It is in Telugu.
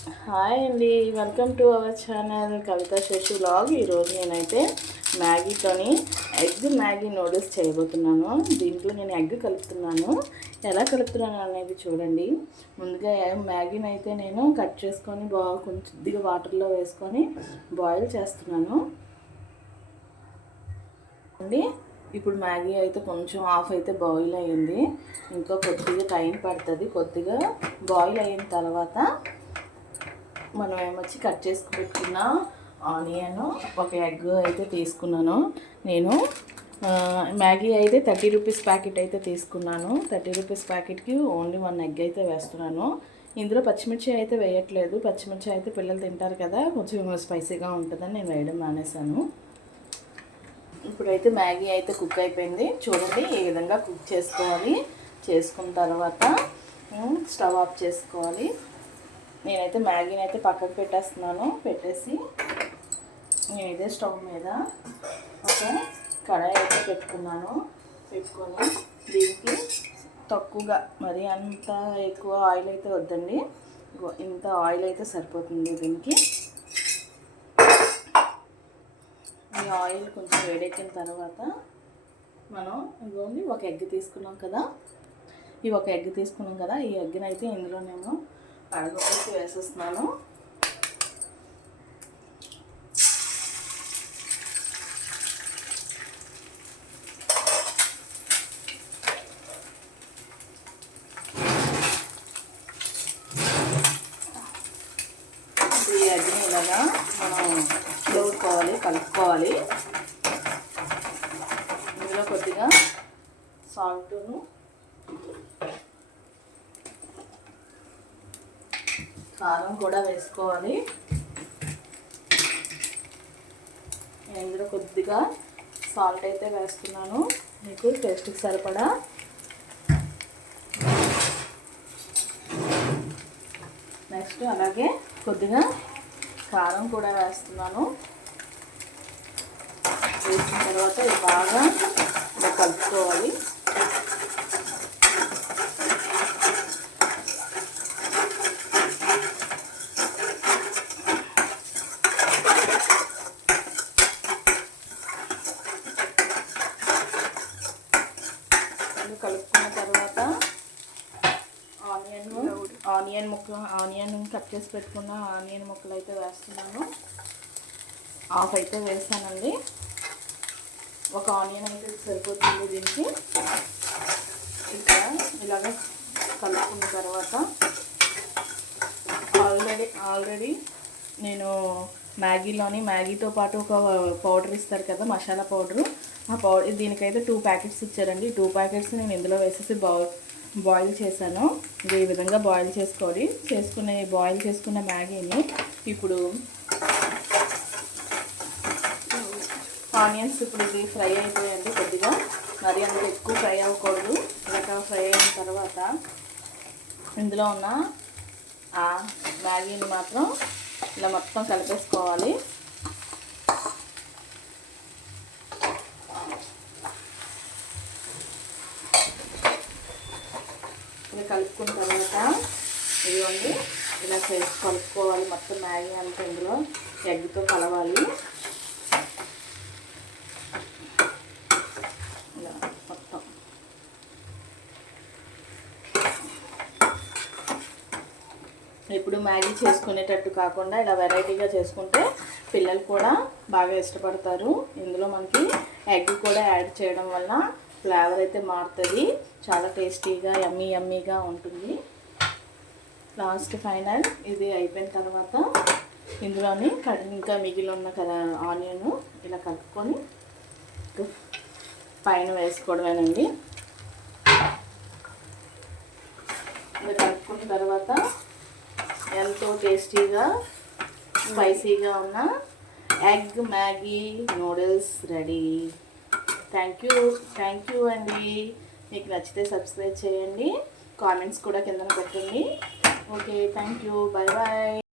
హాయ్ అండి, welcome to our channel Kavitha Shashi vlog. ఈరోజు నేనైతే మ్యాగీతోని ఎగ్ మ్యాగీ నూడిల్స్ చేయబోతున్నాను. దీంట్లో నేను ఎగ్ కలుపుతున్నాను. ఎలా కలుపుతున్నాను అనేది చూడండి. ముందుగా మ్యాగీని అయితే నేను కట్ చేసుకొని కొద్దిగా వాటర్లో వేసుకొని బాయిల్ చేస్తున్నాను అండి. ఇప్పుడు మ్యాగీ అయితే కొంచెం హాఫ్ అయితే బాయిల్ అయ్యింది. ఇంకా కొద్దిగా టైం పడుతుంది. కొద్దిగా బాయిల్ అయిన తర్వాత మనం ఏమొచ్చి కట్ చేసుకు పెట్టుకున్న ఆనియన్, ఒక ఎగ్ అయితే తీసుకున్నాను. నేను మ్యాగీ అయితే 30 రూపీస్ ప్యాకెట్ అయితే తీసుకున్నాను. 30 రూపీస్ ప్యాకెట్కి ఓన్లీ 1 ఎగ్ అయితే వేస్తున్నాను. ఇందులో పచ్చిమిర్చి అయితే వేయట్లేదు. పచ్చిమిర్చి అయితే పిల్లలు తింటారు కదా, కొంచెం స్పైసీగా ఉంటుందని నేను వేయడం మానేశాను. ఇప్పుడైతే మ్యాగీ అయితే కుక్ అయిపోయింది. చూడండి ఈ విధంగా కుక్ చేసుకోవాలి. చేసుకున్న తర్వాత స్టవ్ ఆఫ్ చేసుకోవాలి. నేనైతే మ్యాగీని అయితే పక్కకు పెట్టేస్తున్నాను. పెట్టేసి నేను ఇదే స్టవ్ మీద ఒక కడాయి అయితే పెట్టుకున్నాను. పెట్టుకొని దీనికి తక్కువగా, మరి అంత ఎక్కువ ఆయిల్ అయితే వద్దండి, ఇంత ఆయిల్ అయితే సరిపోతుంది దీనికి. ఈ ఆయిల్ కొంచెం వేడెక్కిన తర్వాత మనం ఇదిగోండి ఒక ఎగ్ తీసుకున్నాం కదా, ఈ ఎగ్ని అయితే ఇందులో నేను అడగొచ్చి వేసేస్తున్నాను. ఈ ఎగ్ని ఇలాగా మనం కలుపుకోవాలి. ఇందులో కొద్దిగా సాల్ట్ను, కారం కూడా వేసుకోవాలి. నేను ఇందులో కొద్దిగా సాల్ట్ అయితే వేస్తున్నాను, మీకు టేస్ట్కి సరిపడా. నెక్స్ట్ అలాగే కొద్దిగా కారం కూడా వేస్తున్నాను. వేసిన తర్వాత ఇది బాగా ఇలా కలుపుకోవాలి. కలుపుకున్న తర్వాత ఆనియన్ కట్ చేసి పెట్టుకున్న ఆనియన్ ముక్కలు అయితే వేస్తున్నాను. హాఫ్ అయితే వేస్తానండి. ఒక ఆనియన్ అయితే సరిపోతుంది దీనికి. ఇంకా ఇలాగ కలుపుకున్న తర్వాత ఆల్రెడీ నేను మ్యాగీతో పాటు ఒక పౌడర్ ఇస్తారు కదా, మసాలా పౌడరు. ఆ పౌడర్ దీనికైతే 2 ప్యాకెట్స్ ఇచ్చారండి. 2 ప్యాకెట్స్ నేను ఇందులో వేసేసి బాయిల్ చేశాను. ఈ విధంగా బాయిల్ చేసుకున్న మ్యాగీని ఇప్పుడు ఆనియన్స్ ఇప్పుడు ఇది ఫ్రై అయిపోయాయండి. కొద్దిగా మరి అంత ఎక్కువ ఫ్రై అవ్వకూడదు. ఇలా ఫ్రై అయిన తర్వాత ఇందులో ఉన్న ఆ మ్యాగీని మాత్రం ఇలా మొత్తం కలిపేసుకోవాలి. ఇలా కలుపుకున్న తర్వాత ఇదిగోండి ఇలా కలుపుకోవాలి. మొత్తం మ్యాగీ అంతా ఇందులో ఎగ్తో కలవాలి. ఇలా మొత్తం ఇప్పుడు మ్యాగీ చేసుకునేటట్టు కాకుండా ఇలా వెరైటీగా చేసుకుంటే పిల్లలు కూడా బాగా ఇష్టపడతారు. ఇందులో మనకి ఎగ్ కూడా యాడ్ చేయడం వల్ల ఫ్లేవర్ అయితే మారుతుంది. చాలా టేస్టీగా యమ్మీగా ఉంటుంది. లాస్ట్ ఫైనల్ ఇది అయిపోయిన తర్వాత ఇందులోని ఇంకా మిగిలి ఉన్న కదా ఆనియన్ ఇలా కలుపుకొని పైన వేసుకోవడమేనండి. ఇలా కలుపుకున్న తర్వాత ఎంతో టేస్టీగా స్పైసీగా ఉన్న egg Maggi noodles ready. Thank you అండి. మీకు నచ్చితే సబ్స్క్రైబ్ చేయండి, కామెంట్స్ కూడా కింద పెట్టండి. Okay, thank you, bye.